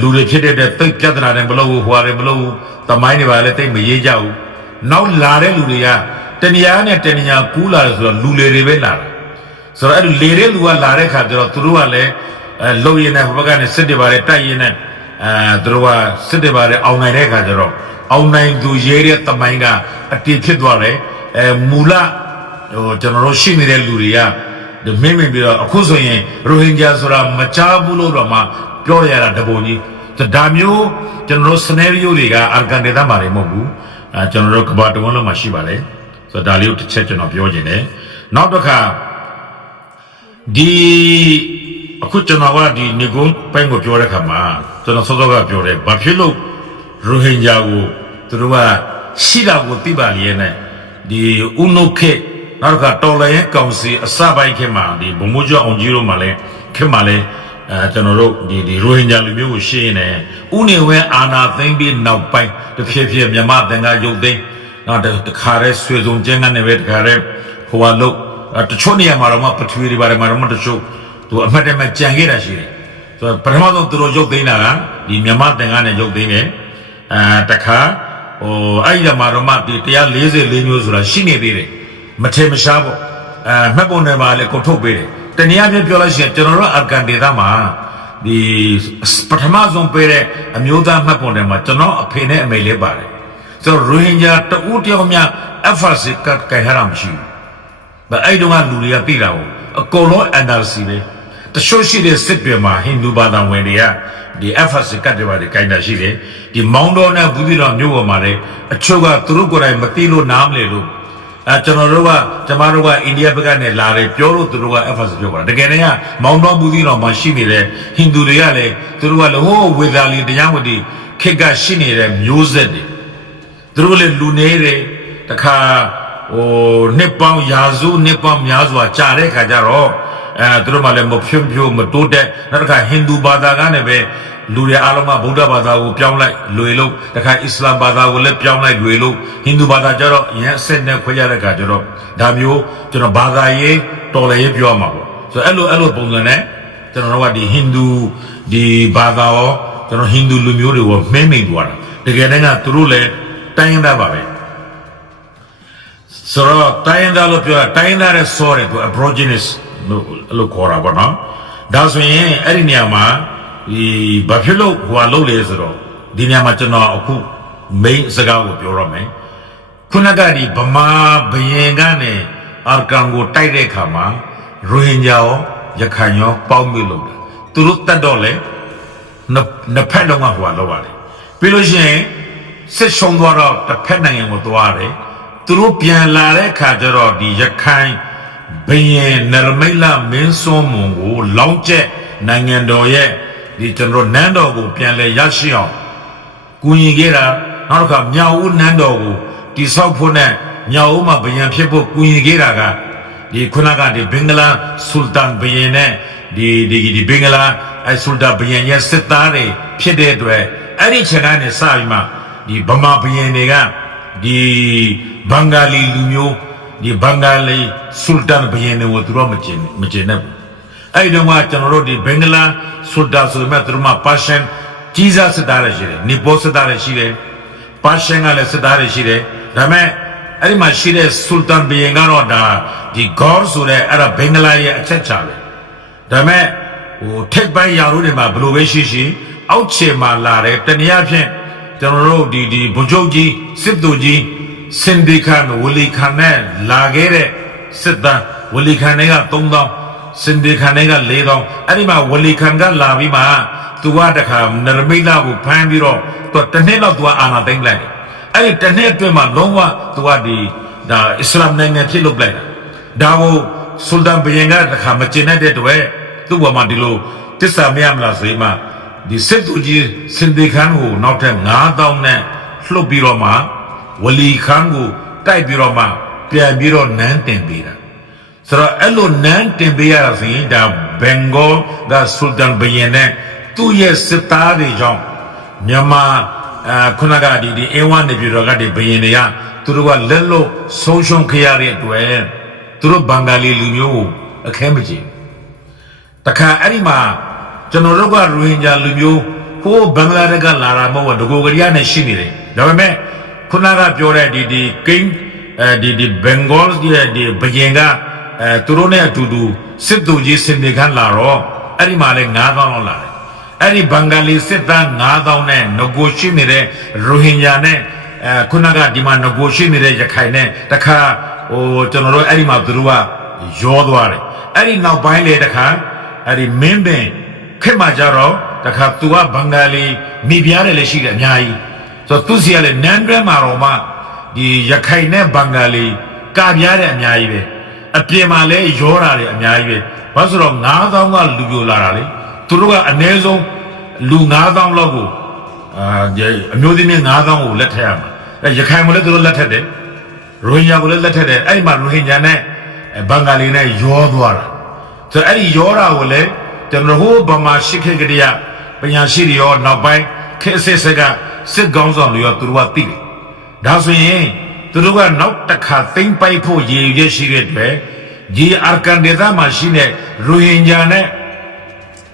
လူတွေဖြစ်တဲ့တိတ်ပြဿနာတွေမလို့ဟိုဟာတွေမလို့သမိုင်းတွေပါလည်းတိတ်မရေးကြဘူးနောက်လာတဲ့လူတွေကတဏှာနဲ့တဏှာကူးလာတယ်ဆိုတော့လူလေတွေပဲလာတာဆိုတော့အဲ့ဒီလေတဲ့လူကလာတဲ့ခါကျတော့သူတို့ကလည်းလုံရည်နဲ့ဘက်ကနေစစ်တွေပါလေတိုက်ရည်နဲ့ သူတို့ကစစ်တယ်ပါတယ်အောင်နိုင်တဲ့အခါကျတော့အောင်နိုင်သူရဲတဲ့တမိုင်းကအတည်ဖြစ်သွားတယ်မူလကျွန်တော်တို့ရှိနေတဲ့လူတွေကမင်းပြီးတော့အခုဆိုရင်ရိုဟင်ဂျာဆိုတာမချဘူးလို့တော့မှပြောရတာတပုံကြီးဒါမျိုးကျွန်တော်တို့ scenario တွေကအာကန်ဒေသမှာတွေမဟုတ်ဘူးကျွန်တော်တို့ကဘာတဝန်လုံးမှာရှိပါတယ်ဆိုတော့ဒါလေးကိုတစ်ချက်ကျွန်တော်ပြောချင်တယ်နောက်တစ်ခါဒီအခုကျွန်တော်ကဒီနေကုန်းပိုင်းကိုပြောတဲ့ခါမှာကျွန်တော်စောစောကပြောတယ်ဘာဖြစ်လို့ရိုဟင်ဂျာကိုသူတို့ကရှိတာကိုသိပါလျက်နဲ့ဒီဥနုခေနောက်ကတော်လည်းကောင်စီအစပိုင်းခေတ်မှာဒီဘုံမိုးကျော်အောင်ကြီးတို့မှလည်းခေတ်မှာလည်းကျွန်တော်တို့ဒီရိုဟင်ဂျာလူမျိုးကိုရှင်းနေဥနေဝဲအာနာသိမ့်ပြီးနောက်ပိုင်းတဖြည်းဖြည်းမြန်မာသင်္ကာရုပ်သိမ်းနောက်တခါရဲဆွေစုံကျင်းကနေပဲတခါရဲဟိုကလို့တချို့နေရာမှာတော့ပထဝီတွေပါတယ်မှာတော့တချို့သူအမှတ်တမဲ့ကြံခဲ့တာရှိတယ်ဆိုတော့ပထမဆုံးသူတို့ရုပ်သိမ်းတာကဒီမြန်မာသင်္ကာနဲ့ရုပ်သိမ်းတယ်တခါအဲ့ဒီမှာတော့ဒီ144မျိုးဆိုတာရှိနေသေးတယ်မထေမရှားပေါ့မှတ်ပုံတွေမှာလည်းကိုထုတ်ပေးတယ်တနည်းအားဖြင့်ပြောလို့ရှိရင်ကျွန်တော်တို့အာကန်ဒေသမှာဒီပထမဆုံးပေးတဲ့အမျိုးသားမှတ်ပုံတွေမှာကျွန်တော်အဖေနဲ့အမေလေးပါတယ်ဆိုတော့ရိုဟင်ဂျာတဦးတယောက်များ FRC ကတ်ကိုင်ရတာမရှိဘူး။အဲ့တုန်းကလူတွေကသိတာကိုအကုန်လုံး NRC ပဲတချို့ရှိတဲ့စစ်တွေမှာဟိန္ဒူဘာသာဝင်တွေကဒီ FRC ကတ်တွေပါတယ်ကိုင်တာရှိတယ်ဒီမောင်းတော်နဲ့ဘူးသီတော်မြို့ပေါ်မှာလည်းအချို့ကသူတို့ကိုယ်တိုင်မသိလို့နားမလည်လို့ကျွန်တော်တို့ကကျမတို့ကအိန္ဒိယဘက်ကနေလာတယ်ပြောလို့သူတို့က FRC ပြောပါတကယ်တည်းကမောင်းတော်ဘူးသီတော်မှာရှိနေတဲ့ဟိန္ဒူတွေကလည်းသူတို့ကလည်းဟိုးဝေသာလီတရားဝတီခေတ်ကရှိနေတဲ့မျိုးဆက်တွေသူတို့လည်းလူနေတယ်တခါနှစ်ပေါင်းရာစုနှစ်ပေါင်းများစွာကြာတဲ့ခါကျတော့သူတို့မှလည်းမဖြိုးဖြိုးမတိုးတက်နောက်တစ်ခါဟိန္ဒူဘာသာကနေပဲလူတွေအားလုံးကဗုဒ္ဓဘာသာကိုပြောင်းလိုက်လွေလို့တခါအစ္စလာမ်ဘာသာကိုလည်းပြောင်းလိုက်လွေလို့ဟိန္ဒူဘာသာကျတော့ရန်အစစ်နဲ့ခွဲရတဲ့ခါကျတော့ဒါမျိုးကျွန်တော်ဘာသာရေးတော်လည်းပြောမှာပေါ့ဆိုတော့အဲ့လိုပုံစံနဲ့ကျွန်တော်တို့ကဒီဟိန္ဒူဒီဘာသာရောကျွန်တော်ဟိန္ဒူလူမျိုးတွေကိုမှင်းမိသွားတာတကယ်တမ်းကသူတို့လည်းတိုင်းရင်းသားပါပဲဆိုတော့တိုင်းရင်းသားလို့ပြောတာတိုင်းရင်းသားရဲ့စောတယ်သူ aborigines လို့ခေါ်တာပေါ့နော်ဒါဆိုရင်အဲ့ဒီနေရာမှာဒီဘာဖြစ်လို့ဟိုလုပ်လဲဆိုတော့ဒီနေရာမှာကျွန်တော်အခု main စကားကိုပြောရမယ်ခုနကဒီဗမာဘရင်ကနေအာကန်ကိုတိုက်တဲ့အခါမှာရိုဟင်ဂျာရောရခိုင်ရောပေါင်းပြီးလုပ်တာသူတို့တတ်တော့လေနှစ်ဖက်လုံးကဟိုလောက်ပါတယ်ပြီးလို့ရှိရင်စစ်ရှုံးသွားတော့တစ်ဖက်နိုင်ငံကိုသွားတယ်သူတို့ပြန်လာတဲ့အခါကျတော့ဒီရခိုင်ဘရင်နရမိတ်လမင်းစွန်းမုံကိုလောင်းကျက်နိုင်ငံတော်ရဲ့ဒီကျွန်တော်နန်းတော်ကိုပြန်လဲရရှိအောင်ကူညီခဲ့တာနောက်တစ်ခါမြောက်ဦးနန်းတော်ကိုတိဆောက်ဖို့နဲ့မြောက်ဦးမှာဘရင်ဖြစ်ဖို့ကူညီခဲ့တာကဒီခုနကဒီဘင်္ဂလားဆူလ်တန်ဘရင်နဲ့ဒီဘင်္ဂလားအဲဆူလ်တန်ဘရင်ရဲ့စစ်သားတွေဖြစ်တဲ့အတွက်အဲ့ဒီချိန်ကနေစပြီးမှဒီဗမာဘရင်တွေကဒီဘင်္ဂါလီလူမျိုးဒီဘင်္ဂါလီဆူလ်တန်ဘရင်တွေကိုသူတို့မကျင်နဲ့ဘူးအဲ့ဒီတော့ကျွန်တော်တို့ဒီဘင်္ဂလားဆူလ်တန်ဆိုမှသူတို့မှာပါရှန်ကြီးစားစစ်သားတွေရှိတယ်နီပေါစစ်သားတွေရှိတယ်ပါရှန်ကလည်းစစ်သားတွေရှိတယ်ဒါပေမဲ့အဲ့ဒီမှာရှိတဲ့ဆူလ်တန်ဘရင်ကတော့ဒါဒီဂေါဆိုတဲ့အဲ့ဒါဘင်္ဂလားရဲ့အချက်ချပဲဒါပေမဲ့ဟိုထိပ်ပိုင်းယာရုတွေမှာဘယ်လိုပဲရှိအောက်ခြေမှာလာတယ်တနည်းအားဖြင့်ကျွန်တော်တို့ဒီဗိုလ်ချုပ်ကြီးစစ်သူကြီးစင်ဒီခန်ဝလီခန်နဲ့လာခဲ့တဲ့စစ်သားဝလီခန်တွေက3000စင်ဒီခန်တွေက4000အဲ့ဒီမှာဝလီခန်ကလာပြီးမှသူကတခါနရမိတ်လာကိုဖမ်းပြီးတော့သူတစ်နှစ်လောက်သူကအာဏာသိမ်းလိုက်တယ်အဲ့ဒီတစ်နှစ်အတွင်းမှာလုံးဝသူကဒီဒါအစ္စလာမ်နိုင်ငံဖြစ်လုပ်လိုက်တာဒါကိုဆူလ်တန်ဘရင်ကတခါမကျင်တဲ့အတွက်သူ့ဘဝမှာဒီလိုတစ္ဆာမရမလားဆိုမှဒီစစ်သူကြီးစင်ဒီခန်ကိုနောက်ထပ်9000နဲ့လှုပ်ပြီးတော့မှဝလီခန်ကိုတိုက်ပြီးတော့မှပြန်ပြီးတော့နန်းတင်ပေးတာဆိုတော့အဲ့လိုနန်းတင်ပေးရတာဆိုရင်ဒါဘင်ဂေါကဆူလ်တန်ဘရင်နဲ့သူ့ရဲ့စစ်သားတွေကြောင့်မြန်မာခုနကဒီအင်းဝနေပြည်တော်ကဒီဘရင်တွေကသူတို့ကလက်လို့ဆုံးရှုံးခဲ့ရတဲ့အတွက်သူတို့ဘင်္ဂါလီလူမျိုးကိုအခဲမကျေတခါအဲ့ဒီမှာကျွန်တော်တို့ကရိုဟင်ဂျာလူမျိုးဟိုဘင်္ဂလားဒေ့ရှ်ကလာတာမဟုတ်ဘူးဒဂိုကရီးယားနဲ့ရှိနေတယ်ဒါပေမဲ့ခုနကပြောတဲ့ဒီကိန်းဒီဘင်္ဂေါရဲ့ဒီဘရင်ကသူတို့နဲ့အတူတူစစ်သူကြီးစင်ဒီခန်လာတော့အဲ့ဒီမှာလဲ9000လောက်လာတယ် Any Bengali sit down, Nadone, negotiate Rohingya, Kunaga demand negotiate Yakane, Taka, or General Edim Abdurua, Jodwari. Any now binded the car, Adi Membe, Kemajaro, the Kaptua, Bengali, Mibiane Leshika Nyai. So Tusiale Nandre Maroma, the Yakaine Bengali, Kabiare Nyai, a Piemale, Jorari Nyai, Pasuro Nadanga Lugularali, Turuga Anezo, Lungadam Logo, Nudini Nadam let him. Yakai will let it, Rohingya will let it, Ayman Rohingya, Bengaline, Yodwara. So any Yora will let the Rahu Bama Shikegadia, Benyashiri or Nabai, Kesega, sit guns on your Turuati. That's why Turuga not the car thing by Po ye Yeshire, Ye Arkandeza machine, Rohingya,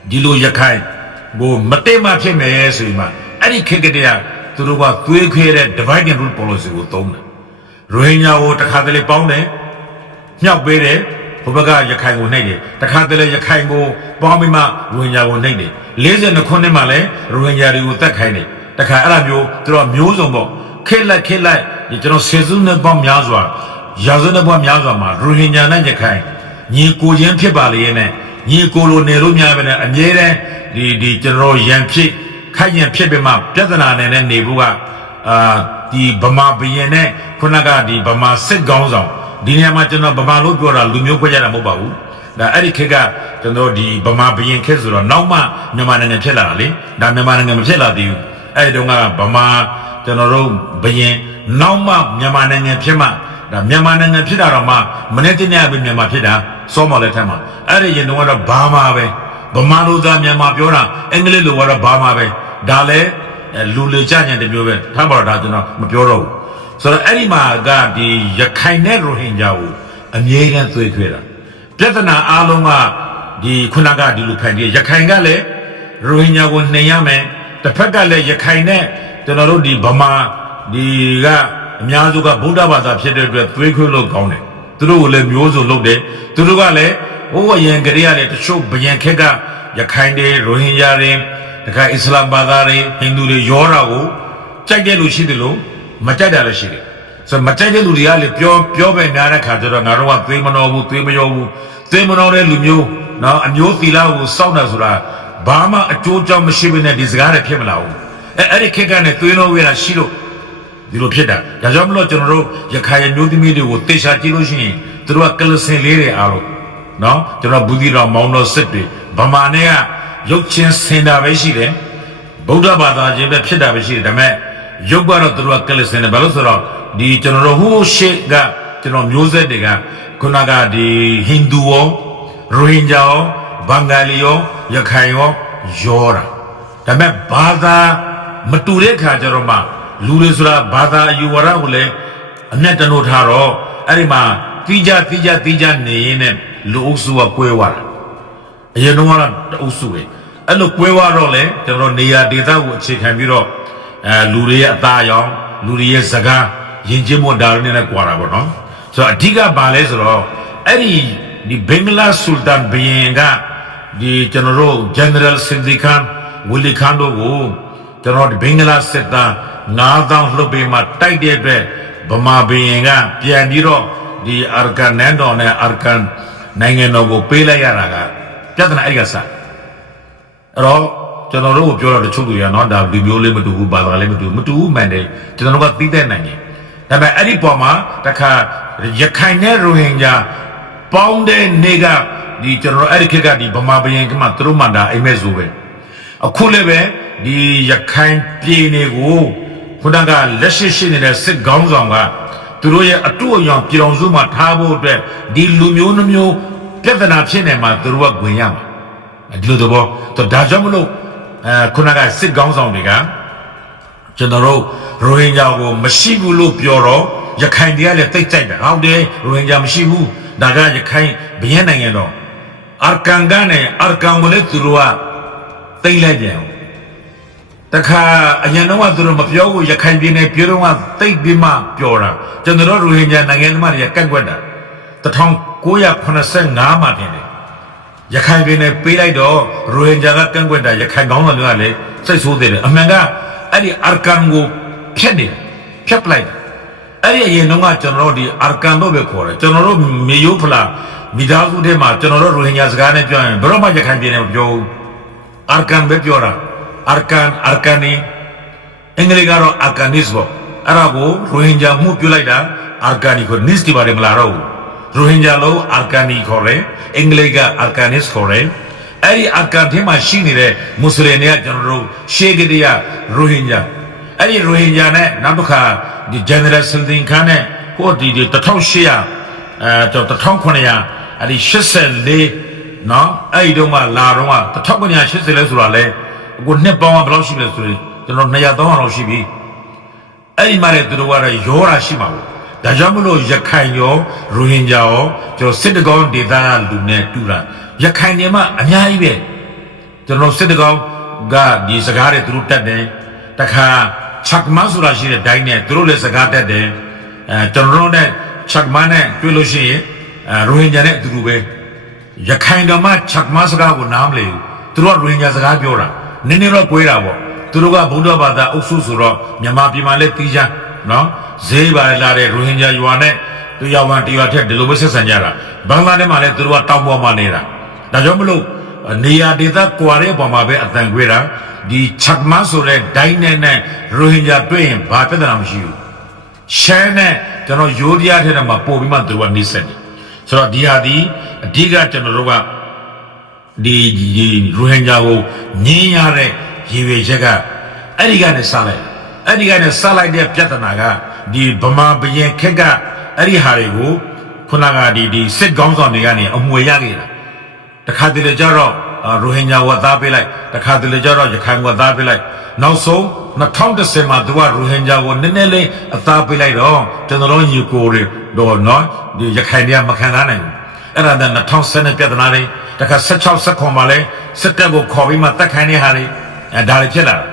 Dilu Yakai, Go Matema Keme Sima, any Kegadia, Turuga, Tuik, dividing rule policy with Tone. Rohingya would the Hadley Pound, Nyabere. Hubaga Yakai Nade, the Kadele Yakango, Bombima, Runya Nade, Lazy and the Konemale, Runya Utakane, the Kaarabu, through a musombo, Killa, you know, Sezuna Bomb Yazwa, Yazuna Bomb Yazama, Ruhinya Najakai, Niku Yampibaliene, Nikolo Nerumia and Yere, the General Yampi, Kayan Pibima, Petanan and Nebua, the Bama Biene, Kunaga, the Bama Sit Gonzon. Dinia Matana Bamalu Gora, Lumio Mobau, the Erikega, the Nodi Bama being Kesura, Nauma, Naman and Telali, Dan Naman and Tela, the Edonga, Bama, Tenoro, Bayen, Nauma, Yaman and Pima, the Yaman and Pidarama, Manetina, Yamatida, Somaletama, Eri, no one of Bama, Bamalu, Yama Piora, Engelu, what a Bama, Dale, Lulu Jan and the Muvet, Tabardana, Mapioro. So the Anima got the Yakaine Rohingya, and Yagan Tuikera. Platana Aloma, the Kunaga di Lupandi, Yakaingale, Rohingya won Nayame, the Pagale Yakaine, the Narodi Bama, the Miazuga Buddha was upset with Tuikulo Gone. Through Le Muzo Lode, Turugale, over Yangaria to show Bayankega, Yakainde, Rohingya, the Islam Badari, Hindu Yorao, Chagde Lucidilo. Matada Shiri. So Matada Ludiali, pure Nana Kajara, Narawa, Twimanobu, Twimonore Lumio, now and Yotila will sound as Bama, a Joja machine and Disgara came out. Eric Kagan and Twino with a Shiro. The Lupita, Yajamlo General, Yakaya Nudimidi with Tesha Tiloshi, through a Kalasin Lady Aro. No, there are Budira Mono City, Bamanea, Yokin Senda Veshide, Buddha Bada, Jim Pida Veshide, the man. Yogara through a Kalis and a Balosara, the General who shake that, music, Kunaga, the Hindu, Rohingya, Bengalio, Yakayo, Jora. The map Bada, Matureka Jeroma, Lurisura, Bada, Yuara, Netanotaro, Arima, Tija, Name, Lusua Quewara. You know what Usue. And look, Queva Role, the Ronia Dita would shake Hamiro. Luria Tayong, Luria Saga, Yinjimo Darnina Quarabono. So a Diga Balesro, Eddie, the Bengala Sultan Bienga, the General Sindikan, Willy Kando, General Bengala Seta, Nadan Lubima, Taide, Bama Bienga, Pianiro, the Arcanando, Arcan, Nangenogo, Pela Yaraga, Jatan Agasa. General Pura the Chulia, not that we will limit to Bada Mande, General Tita Nani. And by Eddie Poma, the car, Yakaine Rohingya, Pounded Nega, the General Erika, the Bamabian Matrumanda, Emezuwe. A Kuleve, the Yakain Pinego, Kudaga, Leshishin in a sick Gonzonga, Turuya, a 2 young Pironzuma, Tabo, the Lumunum, Pevana Chinema, the Ruak Guayama. A Gludobo, to Dajamulo. Kunaga sit guns on the gun. General Rohingya, Mashibu Pioro, Yakandia, take time. How they Rohingya Mashibu, Daga Yakai, Bienangeno. Arkangane, Arkangule Turua, Tailadia. The car, Ayanoa Durumapio, Yakandine, Purua, take Bima, Piora, General Rohingya, Nagan Maria Kangweda. The tongue Koya Ponasang Namatine. ရခိုင်ပြည်နယ်ပေးလိုက်တော့ရိုဟင်ဂျာကကန့်ကွက်တာရခိုင်ကောင်းတော်တွေကလည်းစိတ်ဆိုးသေးတယ်အမှန်ကအဲ့ဒီအာကန်ကိုဖြတ်နေဖြတ်ပလိုက်အဲ့ဒီအရင်တော့ကကျွန်တော်တို့ဒီအာကန်လို့ပဲခေါ်တယ်ကျွန်တော်တို့မြေရိုးဖလားမိသားစုထဲမှာကျွန်တော်တို့ရိုဟင်ဂျာစကားနဲ့ပြောရင်ဘယ်တော့မှရခိုင်ပြည်နယ်မပြောဘူးအာကန်ပဲပြောတာအာကန်နီအင်္ဂလိပ်ကတော့အာကန်နစ်ပေါ့အဲ့ဒါကိုရိုဟင်ဂျာမှုပြုလိုက်တာအာကန်နီကိုနစ်တီပါတယ်မလားတော့ရိုဟင်ဂျာလို့အာကန်နီခေါ်တယ်အင်္ဂလိပ်ကအာကန်နစ်ခေါ်တယ်အဲ့ဒီအာကန်ထဲမှာရှိနေတဲ့မွတ်စလင်တွေကကျွန်တော်တို့ရှေးကတည်းကရိုဟင်ဂျာအဲ့ဒီရိုဟင်ဂျာနဲ့နောက်တစ်ခါဒီ general စင်တင်ခါနဲ့ဟိုဒီ1800ကျွန်တော်1900အဲ့ဒီ84နော်အဲ့ဒီတော့မှလာတော့မှ1980လဲဆိုတာလဲအခုနှစ်ပေါင်းကဘယ်လောက်ရှိလဲဆိုရင်ကျွန်တော်200 300လောက်ရှိပြီအဲ့ဒီမှာလည်းသူတို့ကတော့ရောတာရှိမှာပေါ့ဒါကြောင့်မလို့ရခိုင်ရောရိုဟင်ဂျာရောကျွန်တော်စစ်တကောင်းဒေသကလူနဲ့တူတာရခိုင်တွေမှာအများကြီးပဲကျွန်တော်စစ်တကောင်းကဒီစကားတွေသူတို့တက်တယ်တခါချက်မဆိုတာရှိတဲ့ဒိုင်းနဲ့သူတို့လည်းစကားတက်တယ်ကျွန်တော်တို့နဲ့ချက်မနဲ့တွေ့လို့ရှိရင်ရိုဟင်ဂျာနဲ့အတူတူပဲရခိုင်တော်မှာချက်မစကားကိုနားမလည်ဘူးသူတို့ကရိုဟင်ဂျာစကားပြောတာနည်းနည်းတော့ကွဲတာပေါ့သူတို့ကဗုဒ္ဓဘာသာအုပ်စုဆိုတော့မြန်မာပြည်မှာလည်းတီးချမ်းနော်ဈေးပါလာတဲ့ရိုဟင်ဂျာရွာနဲ့သူရွာဝန်တရွာထက်ဒီလိုပဲဆက်ဆံကြတာဘင်္ဂလားဒေ့ရှ်မှာလည်းသူတို့ကတောင်ပေါ်မှာနေတာဒါကြောင့်မလို့နေရာဒေသကွာတဲ့အပေါ်မှာပဲအတန်ခွေးတာဒီချက်မဆိုတဲ့ဒိုင်းနဲ့ရိုဟင်ဂျာတွေ့ရင်ဘာပြဿနာမရှိဘူးရှမ်းနဲ့ကျွန်တော်ယိုးဒယားထဲမှာပို့ပြီးမှသူတို့ကနေဆက်တယ်ဆိုတော့ဒီဟာဒီအဓိကကျွန်တော်တို့ကဒီရိုဟင်ဂျာကိုညင်းရတဲ့ရည်ရွယ်ချက်ကအဲ့ဒီကနေစလိုက်အဲ့ဒီကနေစလိုက်တဲ့ပြဿနာကဒီဗမာဘရင်ခက်ကအဲ့ဒီဟာတွေကိုခုနကဒီစစ်ကောင်းဆောင်တွေကနေအမွေရခဲ့တာတခါတလေကျတော့ရိုဟင်ဂျာဝတ်သားပေးလိုက်တခါတလေကျတော့ရခိုင်ဝတ်သားပေးလိုက်နောက်ဆုံး2010မှာသူကရိုဟင်ဂျာကိုနည်းနည်းလေးအသားပေးလိုက်တော့ကျွန်တော်တို့ညီကိုတွေတော့နော်ဒီရခိုင်တွေကမခံနိုင်ဘူးအဲ့ဒါက2010ပြဿနာတွေတခါ16 19မှာလဲစစ်တပ်ကိုခေါ်ပြီးမှတက်ခိုင်းနေဟာတွေဒါတွေဖြစ်လာတာ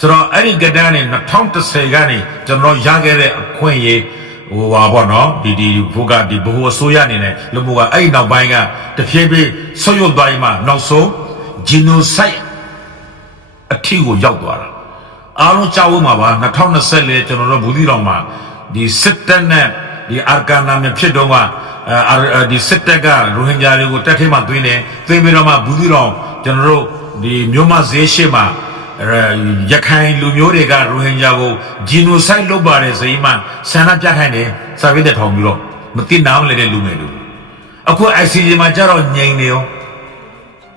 ဆိုတော့အဲ့ဒီကတည်းကနေ2010ကနေကျွန်တော်ရခဲ့တဲ့အခွင့်အရေးဟိုပါပေါ့နော်ဒီဘုကဒီဘိုးအစိုးရအနေနဲ့လူမျိုးကအဲ့နောက်ပိုင်းကတဖြည်းဖြည်းဆွတ်ရွတ်သွားပြီးမှနောက်ဆုံး genocide အထီကိုရောက်သွားတာအားလုံးကြောက်ဦးမှာပါ2024ကျွန်တော်တို့ဘူးသီးတောင်မှာဒီစစ်တပ်နဲ့ဒီအာကန်နာမြဖြစ်တော့ကဒီစစ်တပ်ကရိုဟင်ဂျာတွေကိုတက်ထဲမှာသွင်းတယ်သွင်းပြီးတော့မှဘူးသီးတောင်ကျွန်တော်တို့ဒီမြို့မဈေးရှိမှာရခိုင်လူမျိုးတွေကရိုဟင်ဂျာကို genocide လုပ်ပါတယ်ဆိုရင်မှဆန္ဒပြခိုင်းတယ်စာပေတဲ့ထောင်ပြီးတော့မသိနားမလဲတဲ့လူငယ်တွေအခု ICJ မှာကြတော့ငြိမ်နေရော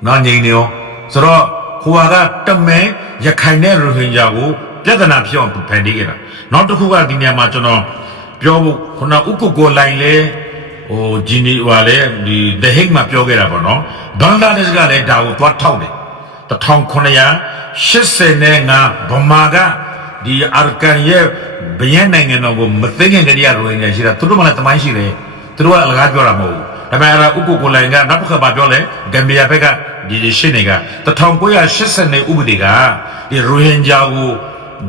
နော်ငြိမ်နေရောဆိုတော့ဟိုကတမဲရခိုင်နဲ့ရိုဟင်ဂျာကိုပြဿနာဖြစ်အောင်ဖန်တီးခဲ့တာနောက်တစ်ခုကဒီနေရာမှာကျွန်တော်ပြောဖို့ခုနဥက္ကိုလိုင်းလေဟိုဂျီနီဟွာလေဒီ The Hague မှာပြောခဲ့တာပေါ့နော်ဘင်္ဂလားဒေ့ရှ်ကလည်းဒါကိုသွားထောက်တယ်1985ဗမာကဒီအာကန်ရဲ့ဘယင်းနိုင်ငံတော်ကိုမသိခင်တည်းကရိုဟင်ဂျာရှိတာသူတို့မှလည်းတမိုင်းရှိတယ်သူတို့ကအလကားပြောတာမဟုတ်ဘူးဒါပေမဲ့အဲ့ဒါဥက္ကိုလိုင်းကနောက်တစ်ခါပြောလဲဂမ်ဘီယာဘက်ကဒီရှင်းတွေက1982ဥပဒေကဒီရိုဟင်ဂျာကို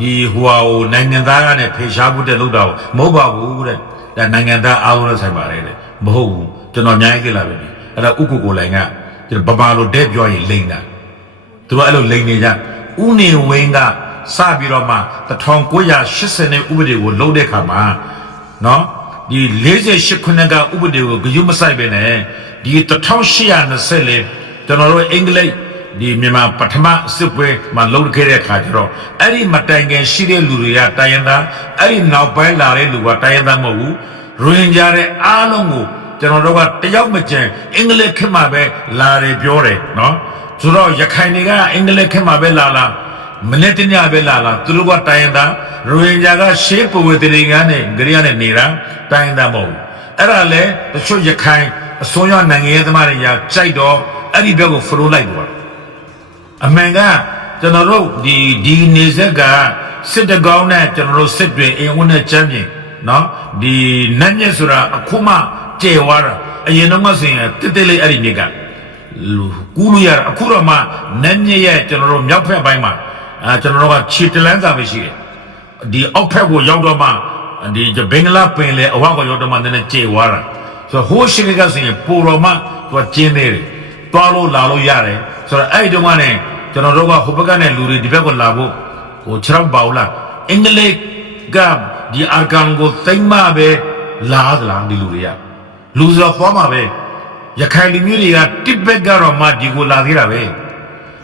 ဒီဟိုနိုင်ငံသားကနဲ့ဖေရှားဖို့တဲ့လုပ်တာမဟုတ်ပါဘူးတဲ့ဒါနိုင်ငံသားအားလုံးဆိုင်ပါတယ်တဲ့မဟုတ်ဘူးကျွန်တော်အများကြီးကြည့်လာပြီအဲ့ဒါဥက္ကိုလိုင်းကကျွန်တော်ဗမာလိုတဲ့ပြောရင်လိမ့်တာသူတို့အဲ့လိုလိမ့်နေကြဥနေဝင်းကစပြီးတော့မှ1980ဥပဒေကိုလုပ်တဲ့ခါမှာနော်ဒီ48ခုနှစ်ကဥပဒေကိုဂရုမစိုက်ပဲနဲ့ဒီ1824ကျွန်တော်တို့အင်္ဂလိပ်ဒီမြန်မာပထမစစ်ပွဲမှာလုပ်ခဲ့တဲ့အခါကျတော့အဲ့ဒီမတိုင်ခင်ရှိတဲ့လူတွေကတိုင်းရင်းသားအဲ့ဒီနောက်ပိုင်းလာတဲ့လူကတိုင်းရင်းသားမဟုတ်ဘူးရိုဟင်ဂျာတဲ့အားလုံးကိုကျွန်တော်တို့ကတယောက်မကျန်အင်္ဂလိပ်ခေတ်မှာပဲလာတယ်ပြောတယ်နော်ဆိုတော့ရခိုင်တွေကအင်္ဂလိပ်ခေတ်မှာပဲလာမနေ့တညပဲလာသူတို့ကတိုင်းရင်းသားရိုဟင်ဂျာကရှေးပဝေတရီကနေဂရိယနဲ့နေတာတိုင်းရင်းသားမဟုတ်ဘူးအဲ့ဒါလေတချို့ရခိုင်အစိုးရနိုင်ငံရေးသမားတွေကကြိုက်တော့အဲ့ဒီဘက်ကိုဖလိုလိုက်သွားအမှန်ကကျွန်တော်တို့ဒီနေဆက်ကစစ်တကောင်းနဲ့ကျွန်တော်တို့စစ်တွေအင်ဝန်းနဲ့ချမ်းပြင်နော်ဒီနတ်မြက်ဆိုတာအခုမှကျေဝါတာအရင်တော့မစင်တစ်တစ်လေးအဲ့ဒီမြက်ကကူးလို့ရအခုတော့မှနတ်မြက်ရဲ့ကျွန်တော်တို့မြောက်ဖက်ပိုင်းမှာကျွန်တော်တို့ကခြေတလန်းစာပဲရှိတယ်ဒီအောက်ဖက်ကိုရောက်တော့မှဒီဘင်္ဂလားပင်လေအဝါကိုရောက်တော့မှနည်းနည်းကျေဝါတာဆိုတော့ဟိုးရှိကစင်ပိုတော်မှသူကကျင်းနေတယ် toalo lalo yare so ai don't want itကျွန်တော်တို့ကဟိုဘက်ကနဲ့လူတွေဒီဘက်ကိုလာဖို့ဟိုခြေထောက်ပါဦးလားအင်္ဂလိပ်ကဒီအာကန်ကိုသိမ့်မှပဲလာသလားဒီလူတွေကလူဆိုတော့သွားမှာပဲရခိုင်လူမျိုးတွေကတစ်ဘက်ကတော့မှဒီကိုလာသေးတာပဲ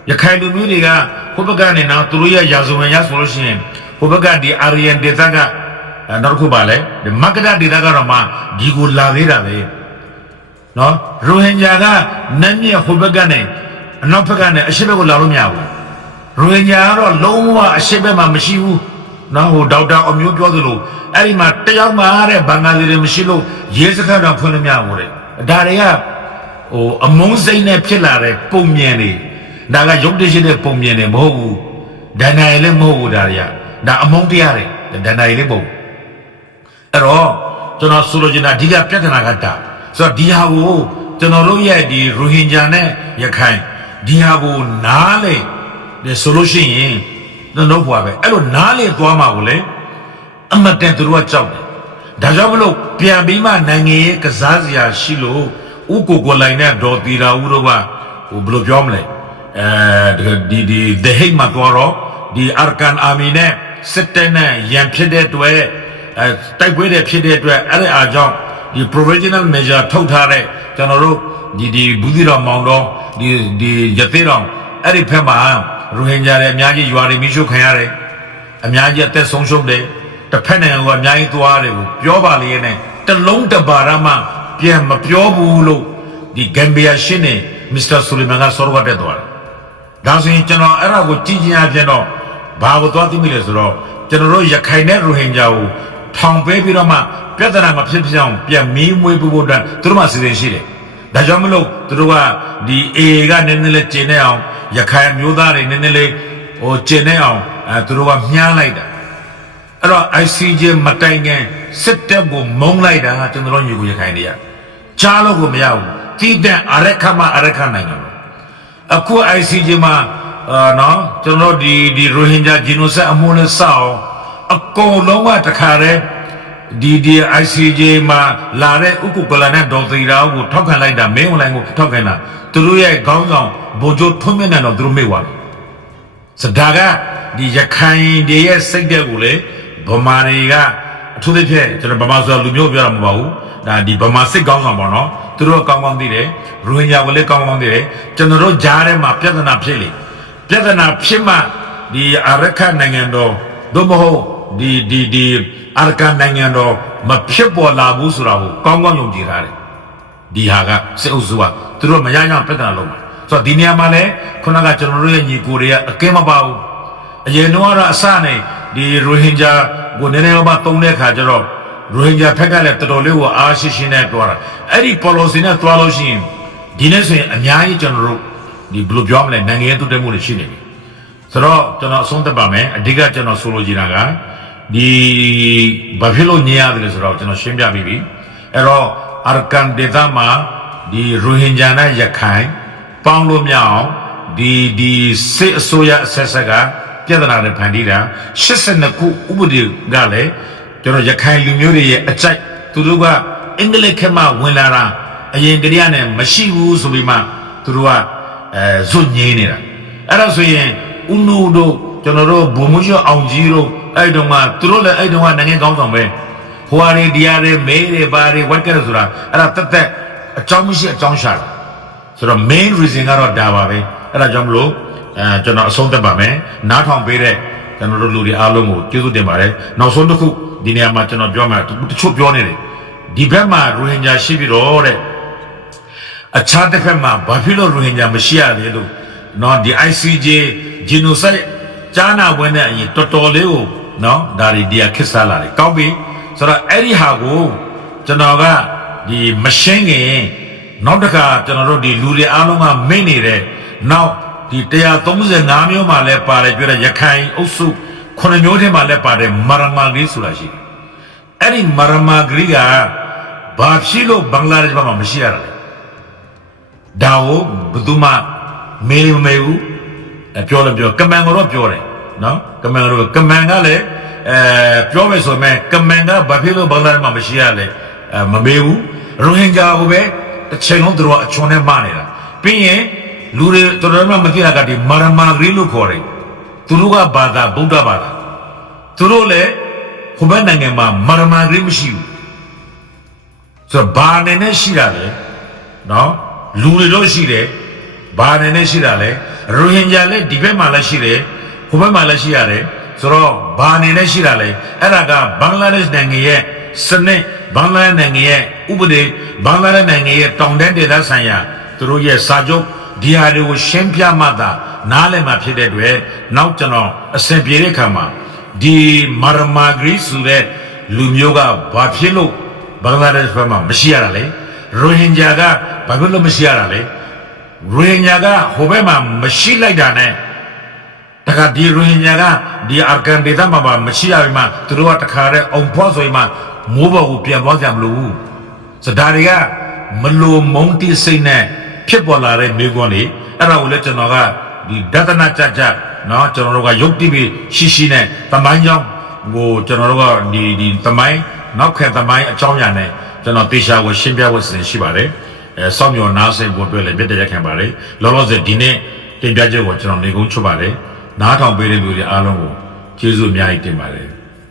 ရခိုင်လူမျိုးတွေကဟိုဘက်ကနေတော့သူတို့ရဲ့ရာဇဝင်ရဆိုလို့ရှိရင်ဟိုဘက်ကဒီအာရီယန်ဒေသကနောက်တစ်ခုပါလဲဒီမကဒဒေသကတော့မှဒီကိုလာသေးတာပဲနော်ရိုဟင်ဂျာကနတ်မြတ်ဟိုဘက်ကနေအနောက်ဘက်ကနေအရှေ့ဘက်ကိုလာလို့မရဘူးရိုဟင်ဂျာကတော့လုံးဝအရှေ့ဘက်မှာမရှိဘူးနော်ဟိုဒေါက်တာအမျိုးပြောသလိုအဲ့ဒီမှာတယောက်မှတဲ့ဘင်္ဂါလီတွေမရှိလို့ရဲစခန်းတော့ဖွင့်လို့မရဘူးတဲ့ဒါတွေကဟိုအမုန်းစိတ်နဲ့ဖြစ်လာတဲ့ပုံမြင်တွေဒါကရုပ်တရှိတဲ့ပုံမြင်တွေမဟုတ်ဘူးဒဏ္ဍာရီလည်းမဟုတ်ဘူးဒါတွေကဒါအမုန်းတရားတွေဒဏ္ဍာရီလည်းမဟုတ်အဲ့တော့ကျွန်တော်ဆိုလိုချင်တာအဓိကပြဿနာကဒါဆိုတော့ဒီဟာကိုကျွန်တော်တို့ရဲ့ဒီရိုဟင်ဂျာနဲ့ရခိုင်ဒီဟာကိုနားလေဆိုလို့ရှိရင်တော့ဘွားပဲအဲ့လိုနားလေသွားမှာကိုလေအမတန်သူတို့ကကြောက်တယ်ဒါကြောင့်မလို့ပြန်ပြီးမှနိုင်ငံရေးကစားစရာရှိလို့ဥကိုကိုလိုင်းနဲ့ဒေါ်တီရာဦးတို့ကဟိုဘယ်လိုပြောမလဲဒီthe hate မှာတော့ဒီအာကန်အာမီနဲ့စစ်တပ်နဲ့ရန်ဖြစ်တဲ့အတွက်တိုက်ပွဲတွေဖြစ်တဲ့အတွက်အဲ့ဒီအားကြောင့်ဒီ provisional measure ထုတ်ထားတဲ့ကျွန်တော်တို့ဒီဘူးသီတော်မောင်တော်ဒီရသေးတော်အဲ့ဒီဖက်မှာရိုဟင်ဂျာတွေအများကြီးရွာတွေမိရှုခံရတယ်အများကြီးအသက်ဆုံးရှုံးတယ်တစ်ဖက်နိုင်ငံကအများကြီးသွားတယ်ကိုပြောပါလေနဲ့တလုံးတပါရမှပြန်မပြောဘူးလို့ဒီဂမ်ဘီယာရှင်းနေမစ္စတာဆူလီမန်ကဆောရဝတ်တက်သွားတယ်ဒါဆိုရင်ကျွန်တော်အဲ့ဒါကိုကြည်ကျင်အပြင်တော့ဘာကိုသွားသိမိလဲဆိုတော့ကျွန်တော်တို့ရခိုင်နဲ့ရိုဟင်ဂျာကိုထောင်ပေးပြီးတော့မှပြဿနာမဖြစ်ဖြစ်အောင်ပြန်မီးမွေးဖို့အတွက်သူတို့မှစီစဉ်ရှိတယ်ဒါကြောင့်မလို့သူတို့ကဒီ AA ကနည်းနည်းလေးကျင်နေအောင်ရခိုင်မျိုးသားတွေနည်းနည်းလေးဟိုကျင်နေအောင်သူတို့ကမြားလိုက်တာအဲ့တော့ ICJ မတိုင်ခင်စစ်တပ်ကိုမုံလိုက်တာကျွန်တော်တို့ညီကိုရခိုင်တွေကကြားလို့ကိုမရဘူးတိတဲ့အရက်ခမအရက်ခနိုင်ငံလို့အခု ICJ မှာနော်ကျွန်တော်တို့ဒီရိုဟင်ဂျာဂျီနိုဆိုက်အမှုနဲ့စောက်အကုန်လုံးကတခါတည်းဒီ ICJ မှာလာတဲ့ဥက္ကုကလနဲ့ဒေါ်သီရာကိုထောက်ခံလိုက်တာမင်းဝင်လိုက်ကိုထောက်ခံတာသူတို့ရဲ့ခေါင်းဆောင်ဗိုလ်ချုပ်ထွန်းမြင့်နဲ့တော့သူတို့မေ့သွားတယ်စဒါကဒီရခိုင်တွေရဲ့စိတ်တဲ့ကိုလေဗမာတွေကအထူးသဖြင့်ကျွန်တော်ဗမာဆိုလူမျိုးပြောတာမဟုတ်ပါဘူးဒါဒီဗမာစစ်ခေါင်းဆောင်ပေါ့နော်သူတို့ကောင်းကောင်းသိတယ်ရိုဟင်ဂျာကိုလည်းကောင်းကောင်းသိတယ်ကျွန်တော်တို့ကြားထဲမှာပြဿနာဖြစ်လေပြဿနာဖြစ်မှဒီအာရခနိုင်ငံတော်တို့မဟုတ်ဒီအာရကန်နိုင်ငံတော်မဖြစ်ပေါ်လာဘူးဆိုတာကိုကောင်းကောင်းယုံကြည်ထားတယ်ဒီဟာကစစ်အုပ်စုကသူတို့မရရပြဿနာလုံးမှာဆိုတော့ဒီနေရာမှာလည်းခုနကကျွန်တော်တို့ရဲ့ညီကိုတွေကအကဲမပါဘူးအရင်တော့အစနဲ့ဒီရိုဟင်ဂျာကိုနည်းနည်းပါတုံးတဲ့ခါကျတော့ရိုဟင်ဂျာဖက်ကလည်းတော်တော်လေးကိုအားရှိရှိနဲ့တွားတာအဲ့ဒီ policy နဲ့တွားလို့ရှိရင်ဒီနေ့ဆိုရင်အများကြီးကျွန်တော်တို့ဒီဘယ်လိုပြောမလဲနိုင်ငံရေးတိုးတက်မှုတွေရှိနေပြီဆိုတော့ကျွန်တော်အဆုံးသတ်ပါမယ်အဓိကကျွန်တော်ဆိုလိုချင်တာကဒီဘာဖြစ်လို့ညင်ရတယ်လဲဆိုတော့ကျွန်တော်ရှင်းပြပြီးပြီအဲ့တော့အာကန်ဒေသမှာဒီရိုဟင်ဂျာနဲ့ရခိုင်ပေါင်းလို့မရအောင်ဒီစစ်အစိုးရအဆက်ဆက်ကပြဿနာတွေဖန်တီးတာ82ခုဥပဒေကလည်းကျွန်တော်ရခိုင်လူမျိုးတွေရဲ့အကြိုက်သူတို့ကအင်္ဂလိပ်ခေတ်မှာဝင်လာတာအရင်ကတည်းကနဲ့မရှိဘူးဆိုပြီးမှသူတို့ကဇွတ်ငင်းနေတာအဲ့ဒါဆိုရင်ဦးနုတို့ကျွန်တော်တို့ဘုံမကျော်အောင်ကြီးတို့အဲ့တုန်းကသူတို့လည်းအဲ့တုန်းကနိုင်ငံကောင်းဆောင်ပဲဟိုဟာတွေဒီဟာတွေမဲတွေဘာတွေဝက်ကဲဆိုတာအဲ့ဒါတက်အကြောင်းမရှိအကြောင်းရှာတာဆိုတော့ main reason ကတော့ဒါပါပဲအဲ့ဒါကြောင့်မလို့ကျွန်တော်အဆုံးသတ်ပါမယ်နားထောင်ပေးတဲ့ကျွန်တော်တို့လူတွေအားလုံးကိုကျေးဇူးတင်ပါတယ်နောက်ဆုံးတစ်ခုဒီနေရာမှာကျွန်တော်ပြောမှာတချို့ပြောနေတယ်ဒီဘက်မှာရိုဟင်ဂျာရှိပြီးတော့တဲ့အခြားတစ်ဖက်မှာဘာဖြစ်လို့ရိုဟင်ဂျာမရှိရလဲလို့နော်ဒီ ICJ genocide ကြားနာပွဲနဲ့အရင်တော်တော်လေးကိုနော်ဒါတွေဒီခစ်စားလာတယ်ကောင်းပြီဆိုတော့အဲ့ဒီဟာကိုကျွန်တော်ကဒီမရှင်းခင်နောက်တစ်ခါကျွန်တော်တို့ဒီလူတွေအားလုံးကမိတ်နေတဲ့နောက်ဒီ135မျိုးမှလည်းပါတယ်ပြောတဲ့ရခိုင်အုပ်စု9မျိုးထဲမှာလည်းပါတယ်မရမာဂရီဆိုတာရှိတယ်အဲ့ဒီမရမာဂရီကဘာဖြစ်လို့ဘင်္ဂလားဒေ့ရှ်မှာမရှိရတာလဲဒါကိုဘယ်သူမှမေးမမေးဘူးပြောလည်းပြောကမန်ကတော့ပြောတယ်နော်ကမန်ကတော့ကမန်ကလည်းပြောမယ်ဆိုရင်ကမန်ကဘာဖြစ်လို့ဘင်္ဂလားဒေ့ရှ်မှာမရှိရလဲမမေးဘူးရိုဟင်ဂျာကိုပဲတစ်ချိန်လုံးသူတို့ကအချွန်နဲ့မနေတာ ပြီးရင်လူတွေတော်တော်များများမသိတာကဒီမာရမာဂရီလို့ခေါ်တယ်သူတို့ကဘာသာဗုဒ္ဓဘာသာသူတို့လည်းဟိုဘက်နိုင်ငံမှာမာရမာဂရီမရှိဘူးဆိုတော့ဘာနဲ့နဲ့ရှိတာလဲနော်လူတွေတော့ရှိတယ်ဘာနဲ့နဲ့ရှိတာလဲရိုဟင်ဂျာလည်းဒီဘက်မှာလည်းရှိတယ်ဟိုဘက်မှာလည်းရှိရတယ်ဆိုတော့ဘာနဲ့နဲ့ရှိတာလဲအဲ့ဒါကဘင်္ဂလားဒေ့ရှ်နိုင်ငံရဲ့စနစ်ဘင်္ဂလားနိုင်ငံရဲ့ဥပဒေဘင်္ဂလားနိုင်ငံရဲ့တောင်တန်းဒေသဆိုင်ရာသူတို့ရဲ့စာချုပ်ဒီဟာတွေကိုရှင်းပြမှသာနားလည်မှာဖြစ်တဲ့အတွက်နောက်ကျွန်တော်အစဉ်ပြေတဲ့အခါမှာဒီမာရမာဂရီဆိုတဲ့လူမျိုးကဘာဖြစ်လို့ဘင်္ဂလားဒေ့ရှ်ဘက်မှာမရှိရတာလဲရိုဟင်ဂျာကဘာဖြစ်လို့မရှိရတာလဲရိုဟင်ဂျာကဟိုဘက်မှာမရှိလိုက်တာနဲ့တခါဒီရိုဟင်ဂျာကဒီအာကန်ဒေသမှာမရှိရပြီမှသူတို့ကတခါတည်းအောင်ဖွားဆိုရင်မှမိုးပေါ်ကိုပြန်သွားကြမလို့စဒါတွေကမလိုမုံတိစိတ်နဲ့ဖြစ်ပေါ်လာတဲ့မိကွန်းတွေအဲ့ဒါကိုလည်းကျွန်တော်ကဒီဒသနာကြကြနော်ကျွန်တော်တို့ကယုတ်တိပြီးရှိနဲ့တမိုင်းကြောင်းကိုကျွန်တော်တို့ကဒီတမိုင်းနောက်ခက်တမိုင်းအကြောင်းအရာနဲ့ကျွန်တော်တေချာကိုရှင်းပြဖို့စီစဉ်ရှိပါတယ်စောင့်မျှော်နားဆင်ဖို့အတွက်လည်းပြည့်တဲ့ခံပါတယ်လောလောဆယ်ဒီနေ့တင်ပြချက်ကိုကျွန်တော်နေကုန်းချွတ်ပါတယ်နားထောင်ပေးတဲ့လူတွေအားလုံးကိုကျေးဇူးအများကြီးတင်ပါတယ်